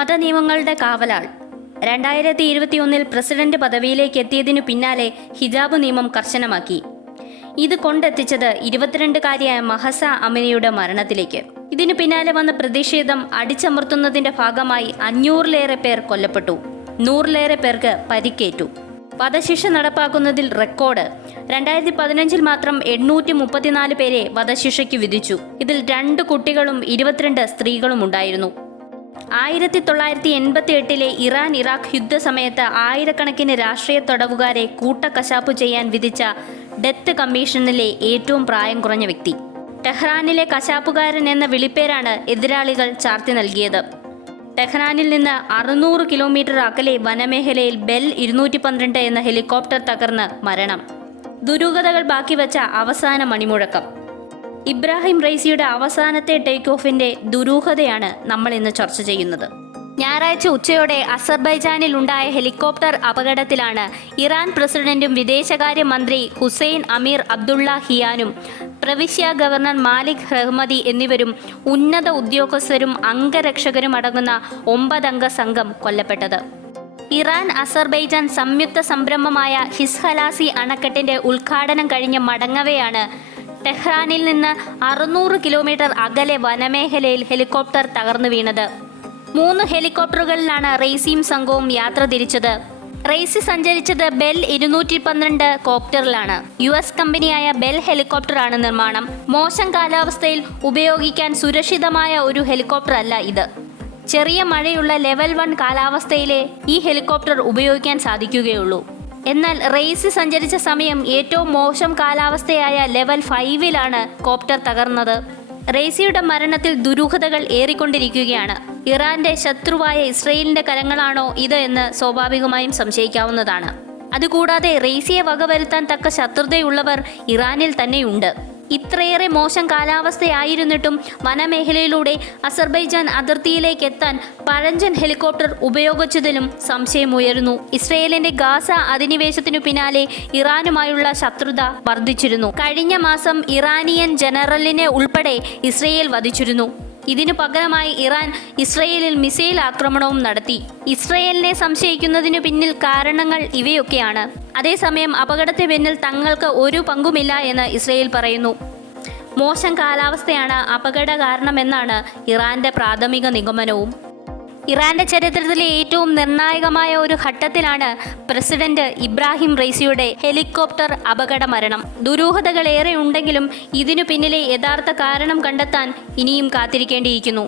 മതനിയമങ്ങളുടെ കാവലാൾ. രണ്ടായിരത്തി ഇരുപത്തിയൊന്നിൽ പ്രസിഡന്റ് പദവിയിലേക്ക് എത്തിയതിനു പിന്നാലെ ഹിജാബ് നിയമം കർശനമാക്കി. ഇത് കൊണ്ടെത്തിച്ചത് ഇരുപത്തിരണ്ടുകാരിയായ മഹസ അമിനിയുടെ മരണത്തിലേക്ക്. ഇതിനു പിന്നാലെ വന്ന പ്രതിഷേധം അടിച്ചമർത്തുന്നതിന്റെ ഭാഗമായി അഞ്ഞൂറിലേറെ പേർ കൊല്ലപ്പെട്ടു. നൂറിലേറെ പേർക്ക് പരിക്കേറ്റു. വധശിക്ഷ നടപ്പാക്കുന്നതിൽ റെക്കോർഡ്. രണ്ടായിരത്തി പതിനഞ്ചിൽ മാത്രം എണ്ണൂറ്റി മുപ്പത്തിനാല് പേരെ വധശിക്ഷയ്ക്ക് വിധിച്ചു. ഇതിൽ രണ്ട് കുട്ടികളും ഇരുപത്തിരണ്ട് സ്ത്രീകളും ഉണ്ടായിരുന്നു ആയിരത്തി തൊള്ളായിരത്തി എൺപത്തി എട്ടിലെ ഇറാൻ ഇറാഖ് യുദ്ധസമയത്ത് ആയിരക്കണക്കിന് രാഷ്ട്രീയ തടവുകാരെ കൂട്ടക്കശാപ്പ് ചെയ്യാൻ വിധിച്ച ഡെത്ത് കമ്മീഷനിലെ ഏറ്റവും പ്രായം കുറഞ്ഞ വ്യക്തി. ടെഹ്റാനിലെ കശാപ്പുകാരൻ എന്ന വിളിപ്പേരാണ് എതിരാളികൾ ചാർത്തി നൽകിയത്. ടെഹ്റാനിൽ നിന്ന് അറുന്നൂറ് കിലോമീറ്റർ അകലെ വനമേഖലയിൽ ബെൽ ഇരുന്നൂറ്റി പന്ത്രണ്ട് എന്ന ഹെലികോപ്റ്റർ തകർന്ന് മരണം. ദുരൂഹതകൾ ബാക്കി വച്ച അവസാന മണിമുഴക്കം. ഇബ്രാഹിം റൈസിയുടെ അവസാനത്തെ ടേക്ക് ഓഫിന്റെ ദുരൂഹതയാണ് നമ്മൾ ഇന്ന് ചർച്ച ചെയ്യുന്നത്. ഞായറാഴ്ച ഉച്ചയോടെ അസർബൈജാനിൽ ഉണ്ടായ ഹെലികോപ്റ്റർ അപകടത്തിലാണ് ഇറാൻ പ്രസിഡന്റും വിദേശകാര്യ മന്ത്രി ഹുസൈൻ അമീർ അബ്ദുള്ള ഹിയാനും പ്രവിശ്യ ഗവർണർ മാലിക് റഹ്മദി എന്നിവരും ഉന്നത ഉദ്യോഗസ്ഥരും അംഗരക്ഷകരും അടങ്ങുന്ന ഒമ്പതംഗ സംഘം കൊല്ലപ്പെട്ടത്. ഇറാൻ അസർബൈജാൻ സംയുക്ത സംരംഭമായ ഹിസ്ഹലാസി അണക്കെട്ടിന്റെ ഉദ്ഘാടനം കഴിഞ്ഞ് മടങ്ങവെയാണ് ടെഹ്റാനിൽ നിന്ന് അറുന്നൂറ് കിലോമീറ്റർ അകലെ വനമേഖലയിൽ ഹെലികോപ്റ്റർ തകർന്നു വീണത്. മൂന്ന് ഹെലികോപ്റ്ററുകളിലാണ് റെയ്സിയും സംഘവും യാത്ര തിരിച്ചത്. റെയ്സി സഞ്ചരിച്ചത് ബെൽ ഇരുന്നൂറ്റി പന്ത്രണ്ട് കോപ്റ്ററിലാണ്. യു എസ് കമ്പനിയായ ബെൽ ഹെലികോപ്റ്ററാണ് നിർമ്മാണം. മോശം കാലാവസ്ഥയിൽ ഉപയോഗിക്കാൻ സുരക്ഷിതമായ ഒരു ഹെലികോപ്റ്റർ അല്ല ഇത്. ചെറിയ മഴയുള്ള ലെവൽ വൺ കാലാവസ്ഥയിലെ ഈ ഹെലികോപ്റ്റർ ഉപയോഗിക്കാൻ സാധിക്കുകയുള്ളൂ. എന്നാൽ റെയ്സ് സഞ്ചരിച്ച സമയം ഏറ്റവും മോശം കാലാവസ്ഥയായ ലെവൽ ഫൈവിലാണ് കോപ്റ്റർ തകർന്നത്. റെയ്സിയുടെ മരണത്തിൽ ദുരൂഹതകൾ ഏറിക്കൊണ്ടിരിക്കുകയാണ്. ഇറാന്റെ ശത്രുവായ ഇസ്രയേലിന്റെ കരങ്ങളാണോ ഇത് എന്ന് സ്വാഭാവികമായും സംശയിക്കാവുന്നതാണ്. അതുകൂടാതെ റെയ്സിയെ വകവരുത്താൻ തക്ക ശത്രുതയുള്ളവർ ഇറാനിൽ തന്നെയുണ്ട്. ഇത്രയേറെ മോശം കാലാവസ്ഥയായിരുന്നിട്ടും വനമേഖലയിലൂടെ അസർബൈജാൻ അതിർത്തിയിലേക്ക് എത്താൻ പഴഞ്ചൻ ഹെലികോപ്റ്റർ ഉപയോഗിച്ചതിലും സംശയമുയരുന്നു. ഇസ്രയേലിന്റെ ഗാസ അധിനിവേശത്തിനു പിന്നാലെ ഇറാനുമായുള്ള ശത്രുത വർദ്ധിച്ചിരുന്നു. കഴിഞ്ഞ മാസം ഇറാനിയൻ ജനറലിനെ ഉൾപ്പെടെ ഇസ്രയേൽ വധിച്ചിരുന്നു. ഇതിനു പകരമായി ഇറാൻ ഇസ്രയേലിൽ മിസൈൽ ആക്രമണവും നടത്തി. ഇസ്രയേലിനെ സംശയിക്കുന്നതിനു പിന്നിൽ കാരണങ്ങൾ ഇവയൊക്കെയാണ്. അതേസമയം അപകടത്തെ പിന്നിൽ തങ്ങൾക്ക് ഒരു പങ്കുമില്ല എന്ന് ഇസ്രയേൽ പറയുന്നു. മോശം കാലാവസ്ഥയാണ് അപകട കാരണമെന്നാണ് ഇറാന്റെ പ്രാഥമിക നിഗമനവും. ഇറാന്റെ ചരിത്രത്തിലെ ഏറ്റവും നിർണായകമായ ഒരു ഘട്ടത്തിലാണ് പ്രസിഡന്റ് ഇബ്രാഹിം റൈസിയുടെ ഹെലികോപ്റ്റർ അപകട മരണം. ദുരൂഹതകൾ ഏറെ ഉണ്ടെങ്കിലും ഇതിനു പിന്നിലെ യഥാർത്ഥ കാരണം കണ്ടെത്താൻ ഇനിയും കാത്തിരിക്കേണ്ടിയിരിക്കുന്നു.